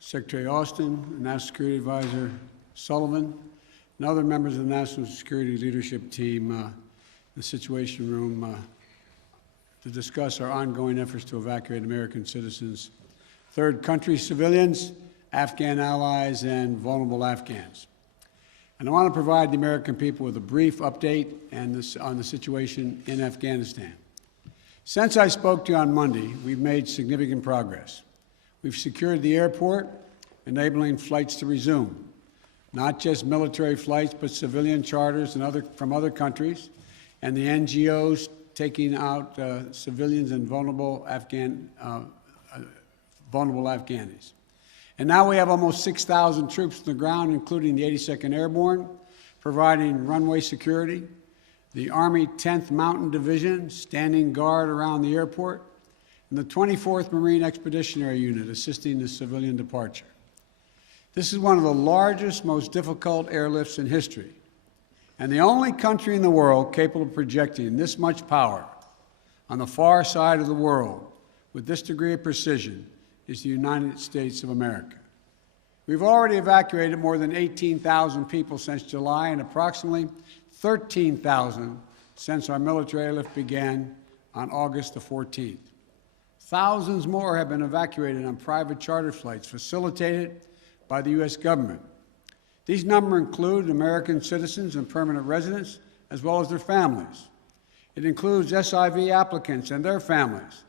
Secretary Austin, National Security Advisor Sullivan, and other members of the National Security Leadership Team in the Situation Room to discuss our ongoing efforts to evacuate American citizens, third country civilians, Afghan allies, and vulnerable Afghans. And I want to provide the American people with a brief update on the situation in Afghanistan. Since I spoke to you on Monday, we've made significant progress. We've secured the airport, enabling flights to resume, not just military flights, but civilian charters from other countries, and the NGOs taking out civilians and vulnerable Afghanis. And now we have almost 6,000 troops on the ground, including the 82nd Airborne, providing runway security, the Army 10th Mountain Division standing guard around the airport, and the 24th Marine Expeditionary Unit assisting the civilian departure. This is one of the largest, most difficult airlifts in history, and the only country in the world capable of projecting this much power on the far side of the world with this degree of precision is the United States of America. We've already evacuated more than 18,000 people since July and approximately 13,000 since our military airlift began on August the 14th. Thousands more have been evacuated on private charter flights facilitated by the U.S. government. These numbers include American citizens and permanent residents, as well as their families. It includes SIV applicants and their families,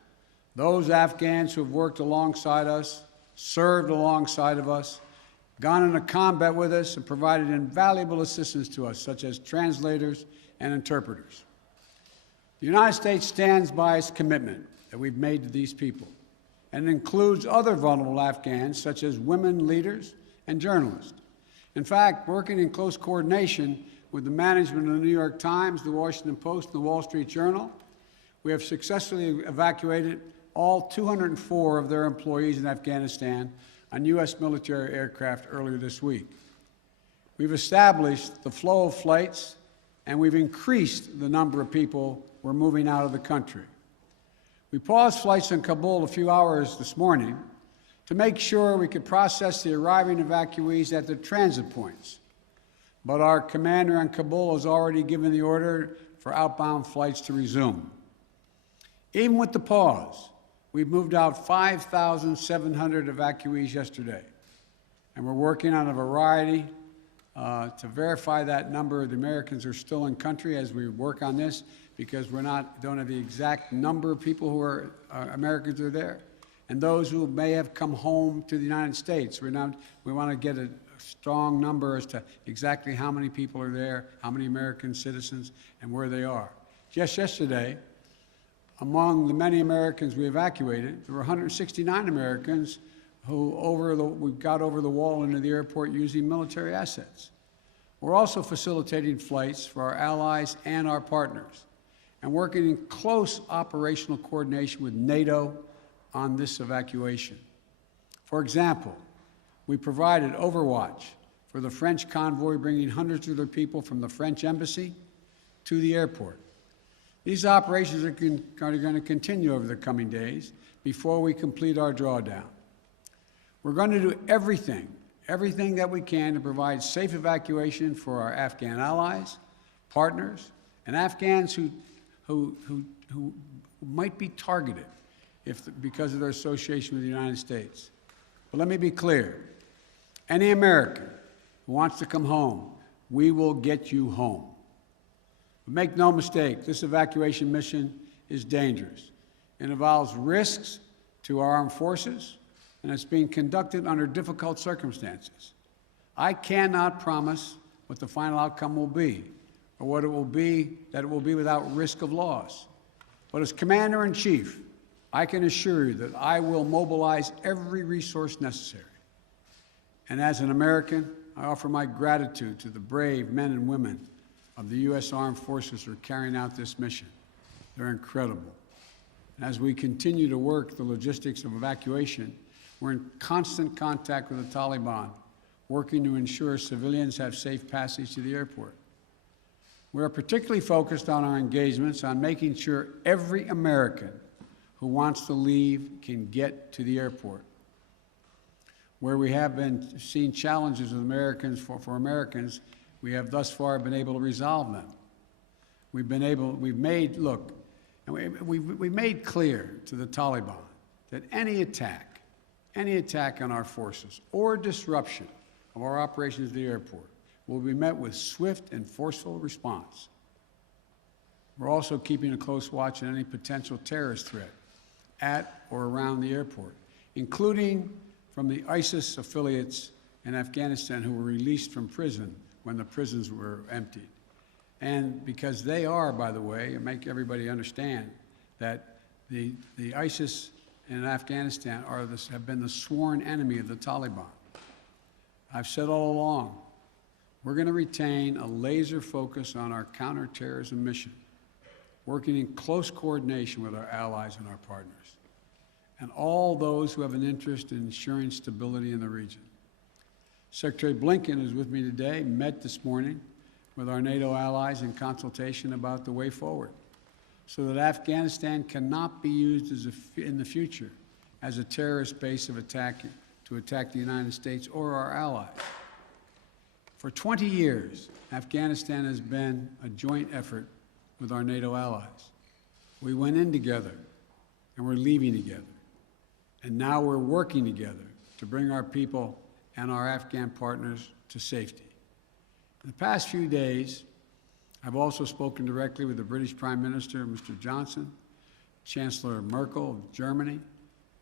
those Afghans who have worked alongside us, served alongside of us, gone into combat with us, and provided invaluable assistance to us, such as translators and interpreters. The United States stands by its commitment that we've made to these people, and it includes other vulnerable Afghans, such as women leaders and journalists. In fact, working in close coordination with the management of the New York Times, the Washington Post, and the Wall Street Journal, we have successfully evacuated all 204 of their employees in Afghanistan on U.S. military aircraft earlier this week. We've established the flow of flights, and we've increased the number of people we're moving out of the country. We paused flights in Kabul a few hours this morning to make sure we could process the arriving evacuees at their transit points. But our commander in Kabul has already given the order for outbound flights to resume. Even with the pause, we've moved out 5,700 evacuees yesterday, and we're working on a variety to verify that number of the Americans are still in country as we work on this, because don't have the exact number of people who are Americans who are there, and those who may have come home to the United States. We want to get a strong number as to exactly how many people are there, how many American citizens, and where they are. Just yesterday, among the many Americans we evacuated, there were 169 Americans who we got over the wall into the airport using military assets. We're also facilitating flights for our allies and our partners, and working in close operational coordination with NATO on this evacuation. For example, we provided overwatch for the French convoy bringing hundreds of their people from the French embassy to the airport. These operations are going to continue over the coming days before we complete our drawdown. We're going to do everything that we can to provide safe evacuation for our Afghan allies, partners, and Afghans who might be targeted because of their association with the United States. But let me be clear. Any American who wants to come home, we will get you home. But make no mistake, this evacuation mission is dangerous. It involves risks to our armed forces, and it's being conducted under difficult circumstances. I cannot promise what the final outcome will be, or what it will be, that it will be without risk of loss. But as Commander-in-Chief, I can assure you that I will mobilize every resource necessary. And as an American, I offer my gratitude to the brave men and women of the U.S. Armed Forces who are carrying out this mission. They're incredible. And as we continue to work the logistics of evacuation, we're in constant contact with the Taliban, working to ensure civilians have safe passage to the airport. We are particularly focused on our engagements on making sure every American who wants to leave can get to the airport. Where we have been seen challenges with Americans, for Americans, we have thus far been able to resolve them. We've made clear to the Taliban that any attack on our forces or disruption of our operations at the airport will be met with swift and forceful response. We're also keeping a close watch on any potential terrorist threat at or around the airport, including from the ISIS affiliates in Afghanistan who were released from prison when the prisons were emptied. And because they are, by the way, and make everybody understand that the ISIS in Afghanistan have been the sworn enemy of the Taliban. I've said all along, we're going to retain a laser focus on our counterterrorism mission, working in close coordination with our allies and our partners, and all those who have an interest in ensuring stability in the region. Secretary Blinken is with me today, met this morning with our NATO allies in consultation about the way forward, so that Afghanistan cannot be used in the future as a terrorist base to attack the United States or our allies. For 20 years, Afghanistan has been a joint effort with our NATO allies. We went in together, and we're leaving together. And now we're working together to bring our people and our Afghan partners to safety. In the past few days, I've also spoken directly with the British Prime Minister, Mr. Johnson, Chancellor Merkel of Germany,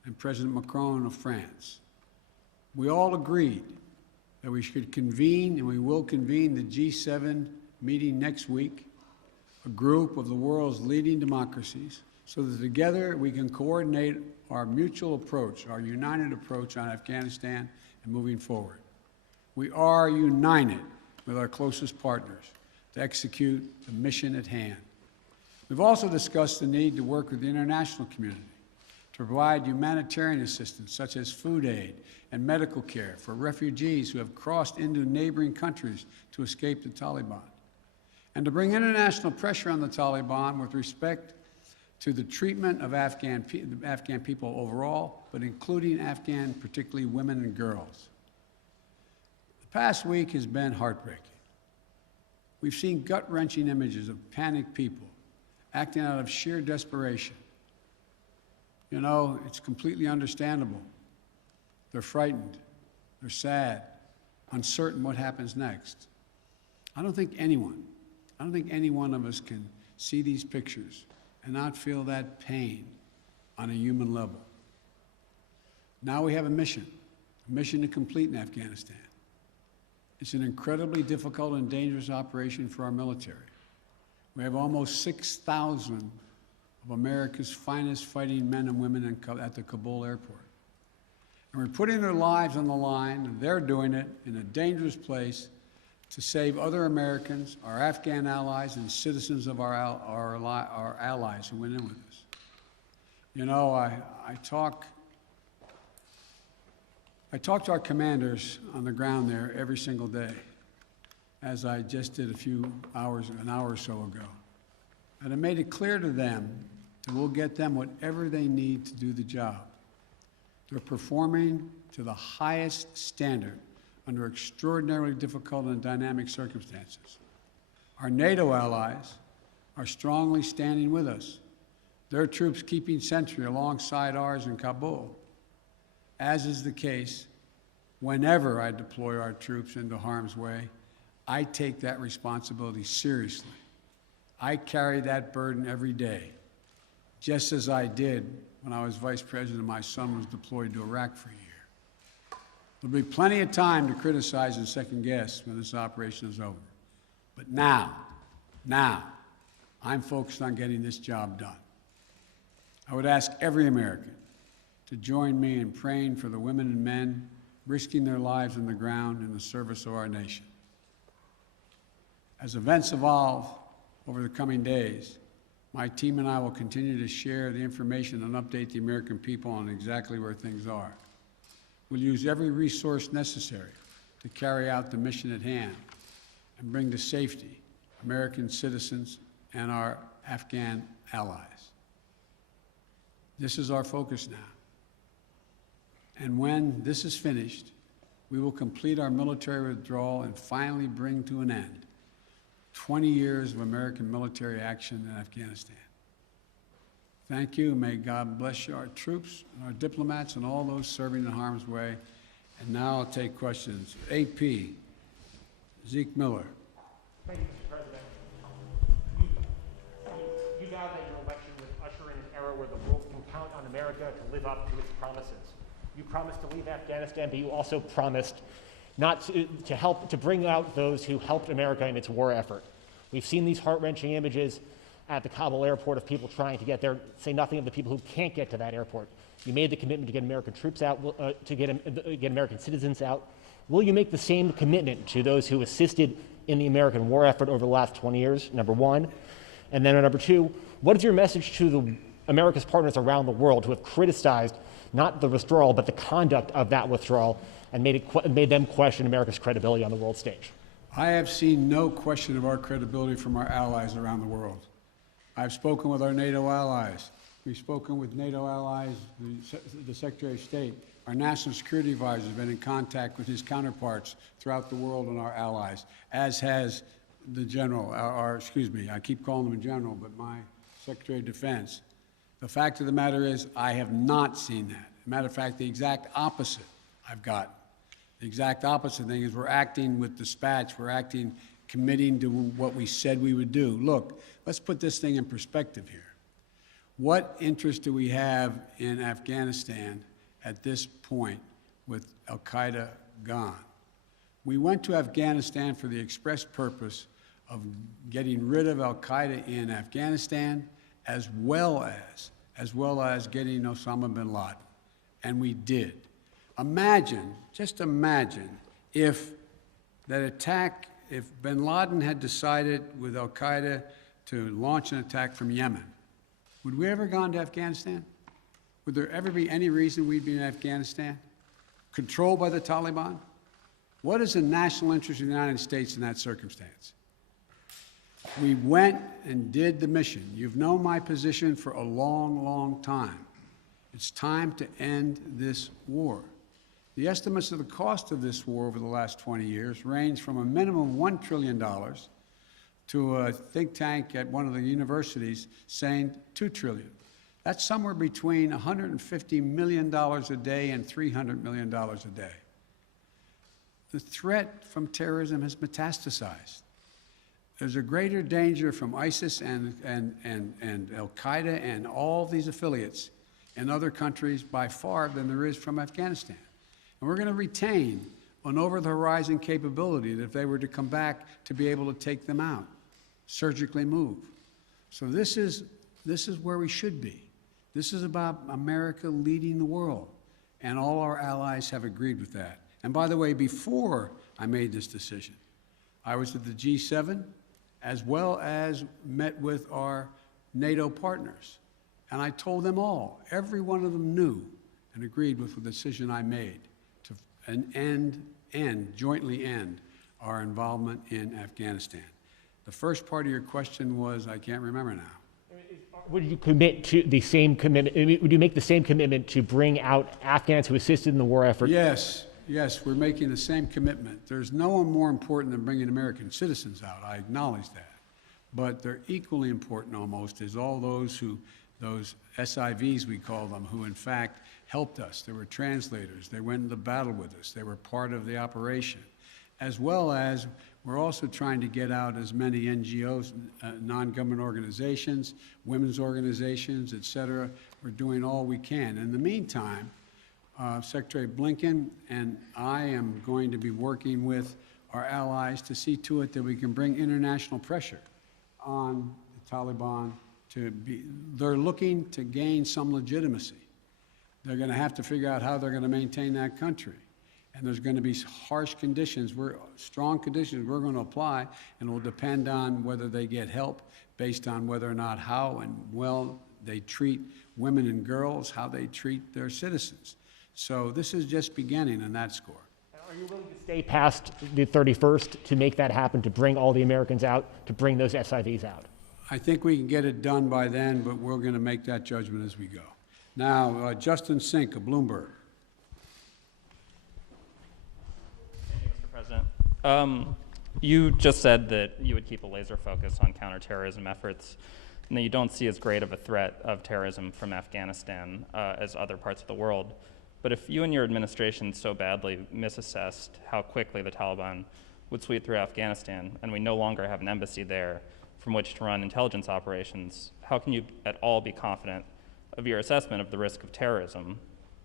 and President Macron of France. We all agreed that we should convene, and we will convene, the G7 meeting next week, a group of the world's leading democracies, so that together we can coordinate our mutual approach, our united approach on Afghanistan and moving forward. We are united with our closest partners to execute the mission at hand. We've also discussed the need to work with the international community to provide humanitarian assistance, such as food aid and medical care for refugees who have crossed into neighboring countries to escape the Taliban, and to bring international pressure on the Taliban with respect to the treatment of Afghan people overall, but including Afghan, particularly women and girls. The past week has been heartbreaking. We've seen gut-wrenching images of panicked people acting out of sheer desperation. You know, it's completely understandable. They're frightened, they're sad, uncertain what happens next. I don't think any one of us can see these pictures and not feel that pain on a human level. Now we have a mission to complete in Afghanistan. It's an incredibly difficult and dangerous operation for our military. We have almost 6,000 of America's finest fighting men and women at the Kabul airport. And we're putting their lives on the line, and they're doing it in a dangerous place to save other Americans, our Afghan allies, and citizens of our allies who went in with us. You know, I talk to our commanders on the ground there every single day, as I just did an hour or so ago. And I made it clear to them that we'll get them whatever they need to do the job. They're performing to the highest standard under extraordinarily difficult and dynamic circumstances. Our NATO allies are strongly standing with us, their troops keeping sentry alongside ours in Kabul, as is the case whenever I deploy our troops into harm's way. I take that responsibility seriously. I carry that burden every day, just as I did when I was vice president and my son was deployed to Iraq for a year. There'll be plenty of time to criticize and second guess when this operation is over. But now, I'm focused on getting this job done. I would ask every American to join me in praying for the women and men risking their lives on the ground in the service of our nation. As events evolve over the coming days, my team and I will continue to share the information and update the American people on exactly where things are. We'll use every resource necessary to carry out the mission at hand and bring to safety American citizens and our Afghan allies. This is our focus now. And when this is finished, we will complete our military withdrawal and finally bring to an end 20 years of American military action in Afghanistan. Thank you. May God bless our troops, our diplomats, and all those serving in harm's way. And now I'll take questions. AP, Zeke Miller. Thank you, Mr. President. You vowed that your election would usher in an era where the world can count on America to live up to its promises. You promised to leave Afghanistan, but you also promised not to help to bring out those who helped America in its war effort. We've seen these heart-wrenching images at the Kabul airport of people trying to get there, say nothing of the people who can't get to that airport. You made the commitment to get American troops out, to get American citizens out. Will you make the same commitment to those who assisted in the American war effort over the last 20 years, number one? And then number two, what is your message to America's partners around the world who have criticized not the withdrawal, but the conduct of that withdrawal and made them question America's credibility on the world stage? I have seen no question of our credibility from our allies around the world. I've spoken with our NATO allies. We've spoken with NATO allies, the Secretary of State. Our national security advisor has been in contact with his counterparts throughout the world and our allies, as has the general, I keep calling him a general, but my Secretary of Defense. The fact of the matter is, I have not seen that. As a matter of fact, the exact opposite I've gotten. The exact opposite thing is we're acting with dispatch, we're acting committing to what we said we would do. Look, let's put this thing in perspective here. What interest do we have in Afghanistan at this point with al-Qaeda gone? We went to Afghanistan for the express purpose of getting rid of al-Qaeda in Afghanistan, as well as getting Osama bin Laden, and we did. Imagine, just imagine, if that attack, if bin Laden had decided with al-Qaeda to launch an attack from Yemen, would we ever gone to Afghanistan? Would there ever be any reason we'd be in Afghanistan? Controlled by the Taliban? What is the national interest of the United States in that circumstance? We went and did the mission. You've known my position for a long, long time. It's time to end this war. The estimates of the cost of this war over the last 20 years range from a minimum of $1 trillion to a think tank at one of the universities saying $2 trillion. That's somewhere between $150 million a day and $300 million a day. The threat from terrorism has metastasized. There's a greater danger from ISIS and al-Qaeda and all these affiliates in other countries by far than there is from Afghanistan. And we're going to retain an over-the-horizon capability that if they were to come back to be able to take them out, surgically move. So this is where we should be. This is about America leading the world, and all our allies have agreed with that. And by the way, before I made this decision, I was at the G7 as well as met with our NATO partners. And I told them all, every one of them knew and agreed with the decision I made to jointly end our involvement in Afghanistan. The first part of your question was, I can't remember now. Would you commit to the same commitment? Would you make the same commitment to bring out Afghans who assisted in the war effort? Yes, we're making the same commitment. There's no one more important than bringing American citizens out. I acknowledge that. But they're equally important almost is all those SIVs we call them, who in fact helped us. They were translators. They went into battle with us. They were part of the operation. As well as we're also trying to get out as many NGOs, non-government organizations, women's organizations, et cetera. We're doing all we can. In the meantime, Secretary Blinken and I am going to be working with our allies to see to it that we can bring international pressure on the Taliban they're looking to gain some legitimacy. They're going to have to figure out how they're going to maintain that country. And there's going to be harsh conditions, strong conditions we're going to apply, and it will depend on whether they get help based on whether or not how and well they treat women and girls, how they treat their citizens. So this is just beginning on that score. Are you willing to stay past the 31st to make that happen, to bring all the Americans out, to bring those SIVs out? I think we can get it done by then, but we're going to make that judgment as we go. Now, Justin Sink of Bloomberg. You just said that you would keep a laser focus on counterterrorism efforts and that you don't see as great of a threat of terrorism from Afghanistan as other parts of the world. But if you and your administration so badly misassessed how quickly the Taliban would sweep through Afghanistan, and we no longer have an embassy there from which to run intelligence operations, how can you at all be confident of your assessment of the risk of terrorism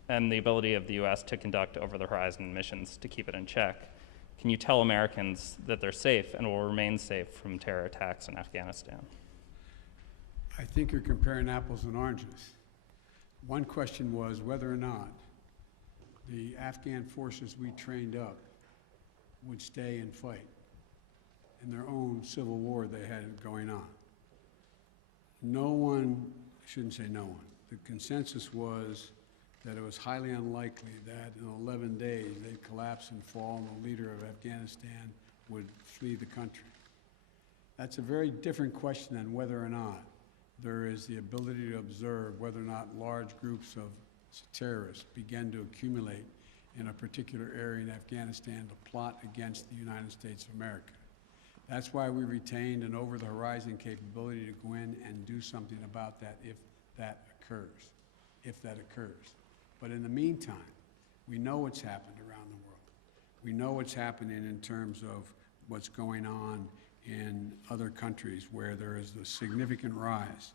and the ability of the U.S. to conduct over-the-horizon missions to keep it in check? Can you tell Americans that they're safe and will remain safe from terror attacks in Afghanistan? I think you're comparing apples and oranges. One question was whether or not the Afghan forces we trained up would stay and fight in their own civil war they had going on. No one, I shouldn't say no one, the consensus was that it was highly unlikely that in 11 days they'd collapse and fall and the leader of Afghanistan would flee the country. That's a very different question than whether or not there is the ability to observe whether or not large groups of terrorists begin to accumulate in a particular area in Afghanistan to plot against the United States of America. That's why we retained an over-the-horizon capability to go in and do something about that if that occurs, But in the meantime, we know what's happened around the world. We know what's happening in terms of what's going on in other countries where there is a significant rise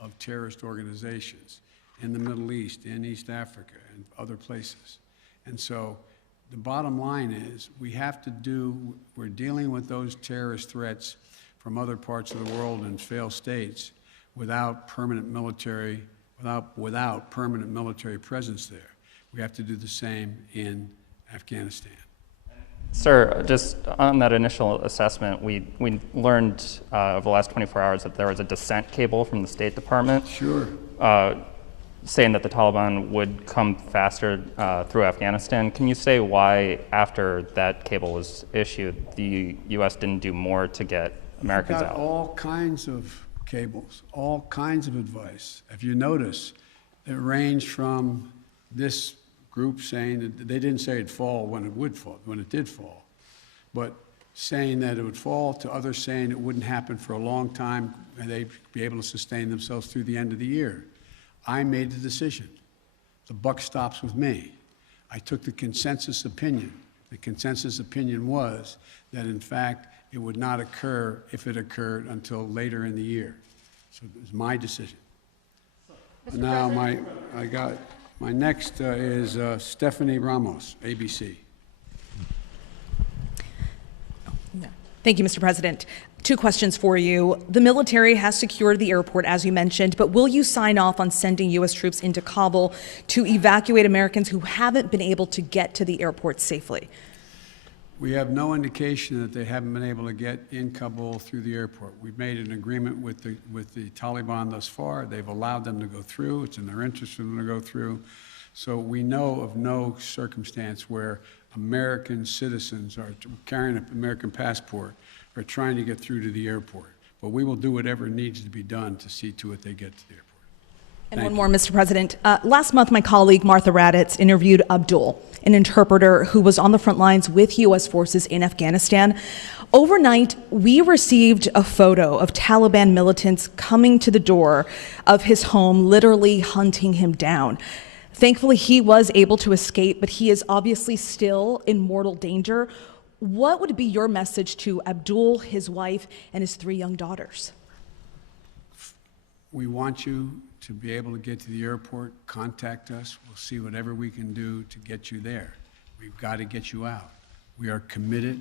of terrorist organizations in the Middle East, in East Africa, and other places. And so the bottom line is we're dealing with those terrorist threats from other parts of the world and failed states without permanent military presence there. We have to do the same in Afghanistan. Sir, just on that initial assessment, we learned over the last 24 hours that there was a dissent cable from the State Department. Sure. Saying that the Taliban would come faster through Afghanistan. Can you say why, after that cable was issued, the U.S. didn't do more to get Americans out? All kinds of cables, all kinds of advice. If you notice, it ranged from this group saying that they didn't say it'd fall when it did fall, but saying that it would fall, to others saying it wouldn't happen for a long time and they'd be able to sustain themselves through the end of the year. I made the decision. The buck stops with me. I took the consensus opinion. The consensus opinion was that, in fact, it would not occur, if it occurred, until later in the year. So it was my decision. Now, my next is Stephanie Ramos, ABC. Thank you, Mr. President. 2 questions for you. The military has secured the airport, as you mentioned, but will you sign off on sending U.S. troops into Kabul to evacuate Americans who haven't been able to get to the airport safely? We have no indication that they haven't been able to get in Kabul through the airport. We've made an agreement with the Taliban thus far. They've allowed them to go through. It's in their interest for them to go through. So we know of no circumstance where American citizens are carrying an American passport are trying to get through to the airport. But we will do whatever needs to be done to see to it they get to the airport. And one more, Mr. President. Last month, my colleague Martha Raddatz interviewed Abdul, an interpreter who was on the front lines with U.S. forces in Afghanistan. Overnight, we received a photo of Taliban militants coming to the door of his home, literally hunting him down. Thankfully, he was able to escape, but he is obviously still in mortal danger. What would be your message to Abdul, his wife, and his 3 young daughters? We want you to be able to get to the airport. Contact us. We'll see whatever we can do to get you there. We've got to get you out. We are committed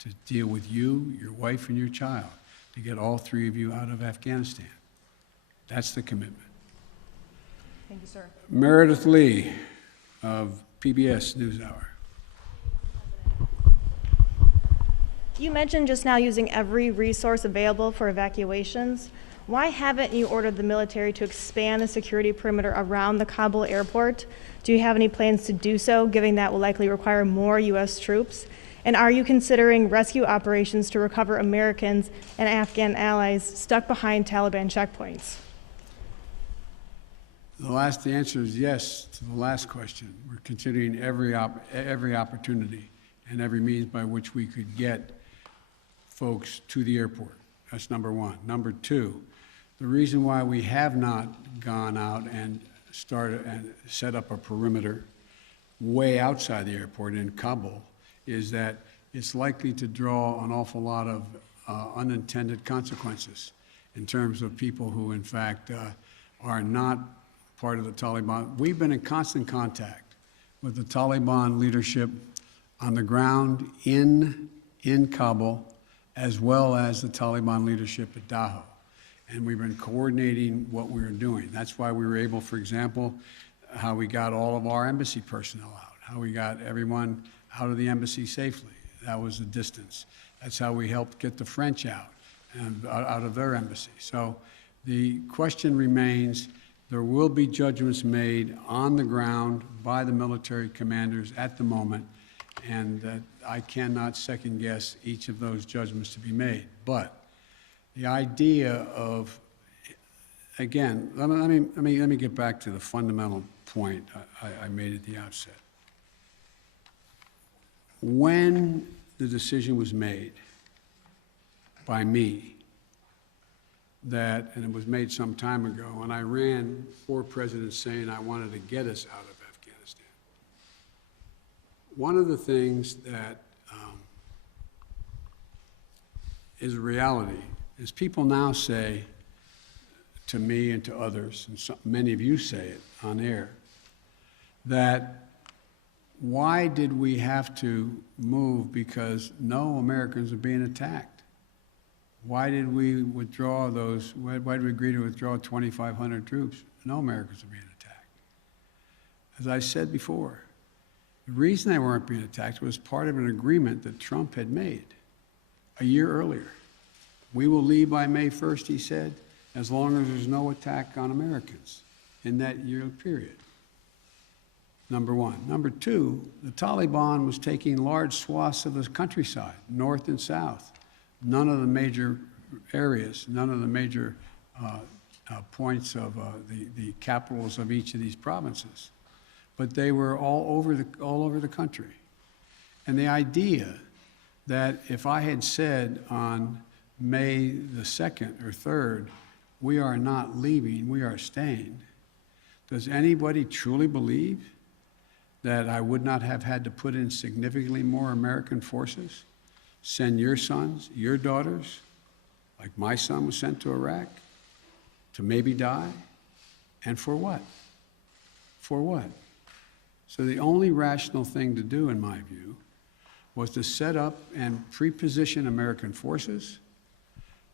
to deal with you, your wife, and your child, to get all 3 of you out of Afghanistan. That's the commitment. Thank you, sir. Meredith Lee of PBS NewsHour. You mentioned just now using every resource available for evacuations. Why haven't you ordered the military to expand the security perimeter around the Kabul airport? Do you have any plans to do so, given that will likely require more U.S. troops? And are you considering rescue operations to recover Americans and Afghan allies stuck behind Taliban checkpoints? The answer is yes to the last question. We're considering every opportunity, and every means by which we could get folks to the airport. That's number one. Number two, the reason why we have not gone out and started and set up a perimeter way outside the airport in Kabul is that it's likely to draw an awful lot of unintended consequences in terms of people who, in fact, are not part of the Taliban. We've been in constant contact with the Taliban leadership on the ground in Kabul, as well as the Taliban leadership at Dahou. And we've been coordinating what we were doing. That's why we were able, for example, how we got all of our embassy personnel out, how we got everyone out of the embassy safely. That was the distance. That's how we helped get the French out and out of their embassy. So the question remains, there will be judgments made on the ground by the military commanders at the moment, and that I cannot second guess each of those judgments to be made. But the idea of, again, let me get back to the fundamental point I made at the outset. When the decision was made by me that, and it was made some time ago, and I ran 4 presidents saying I wanted to get us out of Afghanistan. One of the things that is a reality is people now say to me and to others, and many of you say it on air, that why did we have to move because no Americans are being attacked? Why did we withdraw those, why did we agree to withdraw 2,500 troops? No Americans are being attacked. As I said before, the reason they weren't being attacked was part of an agreement that Trump had made a year earlier. We will leave by May 1st, he said, as long as there's no attack on Americans in that year period. Number one. Number two, the Taliban was taking large swaths of the countryside, north and south. None of the major areas, none of the major points of the capitals of each of these provinces. But they were all over the country. And the idea that if I had said on May the 2nd or 3rd, we are not leaving, we are staying, does anybody truly believe that I would not have had to put in significantly more American forces, send your sons, your daughters, like my son was sent to Iraq, to maybe die? And for what? For what? So the only rational thing to do, in my view, was to set up and pre-position American forces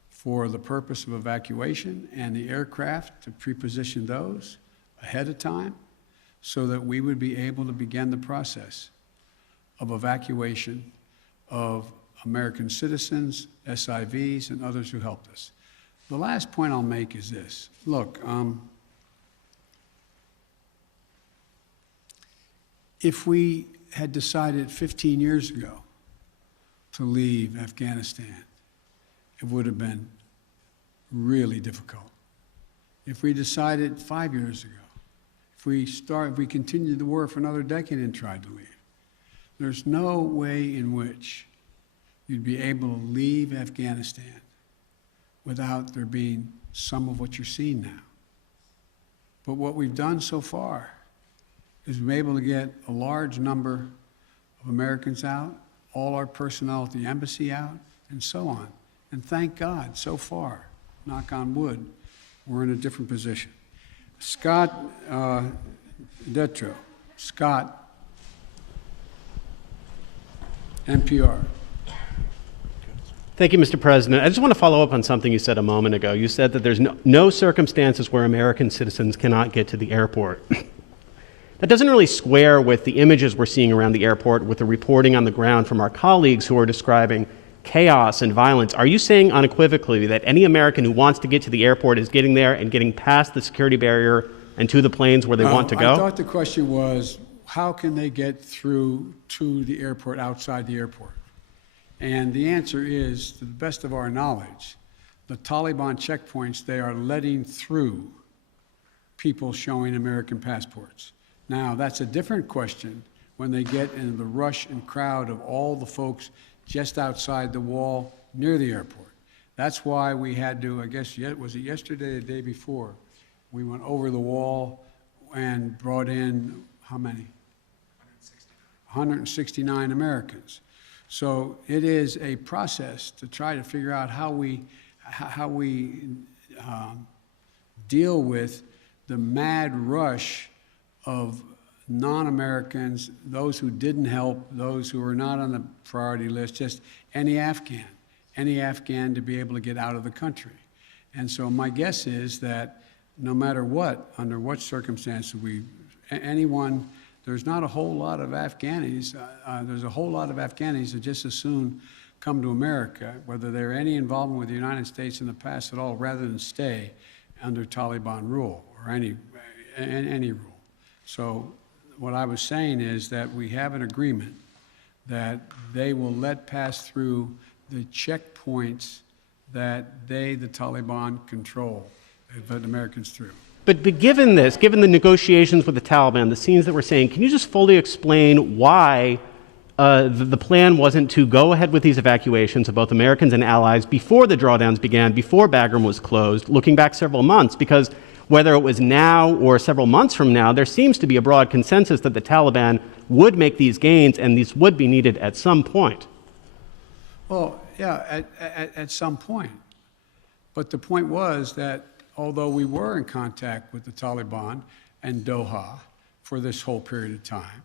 for the purpose of evacuation, and the aircraft to pre-position those ahead of time so that we would be able to begin the process of evacuation of American citizens, SIVs, and others who helped us. The last point I'll make is this. Look, if we had decided 15 years ago to leave Afghanistan, it would have been really difficult. If we decided 5 years ago, if we continued the war for another decade and tried to leave, there's no way in which you'd be able to leave Afghanistan without there being some of what you're seeing now. But what we've done so far is we've been able to get a large number of Americans out, all our personnel at the embassy out, and so on. And thank God, so far, knock on wood, we're in a different position. Scott Detro. Scott, NPR. Thank you, Mr. President. I just want to follow up on something you said a moment ago. You said that there's no circumstances where American citizens cannot get to the airport. That doesn't really square with the images we're seeing around the airport, with the reporting on the ground from our colleagues who are describing chaos and violence. Are you saying unequivocally that any American who wants to get to the airport is getting there and getting past the security barrier and to the planes where they want to go? I thought the question was, how can they get through to the airport outside the airport? And the answer is, to the best of our knowledge, the Taliban checkpoints, they are letting through people showing American passports. Now, that's a different question when they get in the rush and crowd of all the folks just outside the wall near the airport. That's why we had to, I guess, was it yesterday or the day before? We went over the wall and brought in, how many? 169 Americans. So it is a process to try to figure out how we deal with the mad rush of non-Americans, those who didn't help, those who were not on the priority list, just any Afghan to be able to get out of the country. And so my guess is that no matter what, under what circumstances there's not a whole lot of Afghanis, there's a whole lot of Afghanis that just as soon come to America, whether they're any involvement with the United States in the past at all, rather than stay under Taliban rule or any rule. So what I was saying is that we have an agreement that they will let pass through the checkpoints that the Taliban control, let Americans through. But given this, given the negotiations with the Taliban, the scenes that we're seeing, can you just fully explain why the plan wasn't to go ahead with these evacuations of both Americans and allies before the drawdowns began, before Bagram was closed, looking back several months? Because whether it was now or several months from now, there seems to be a broad consensus that the Taliban would make these gains and these would be needed at some point. Well, yeah, at some point. But the point was that although we were in contact with the Taliban and Doha for this whole period of time,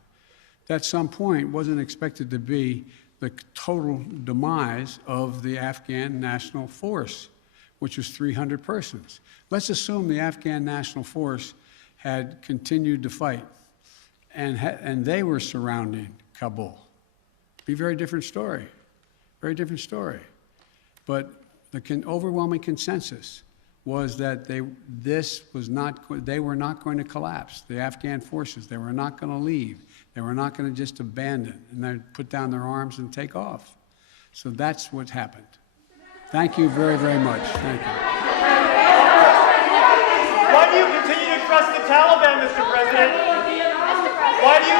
that some point wasn't expected to be the total demise of the Afghan National Force, which was 300 persons. Let's assume the Afghan National Force had continued to fight and they were surrounding Kabul. Be a very different story, very different story. But the overwhelming consensus was that they were not going to collapse. The Afghan forces, they were not going to leave. They were not going to just abandon and then put down their arms and take off. So that's what happened. Thank you very, very much. Thank you. Why do you continue to trust the Taliban, Mr. President? Why do you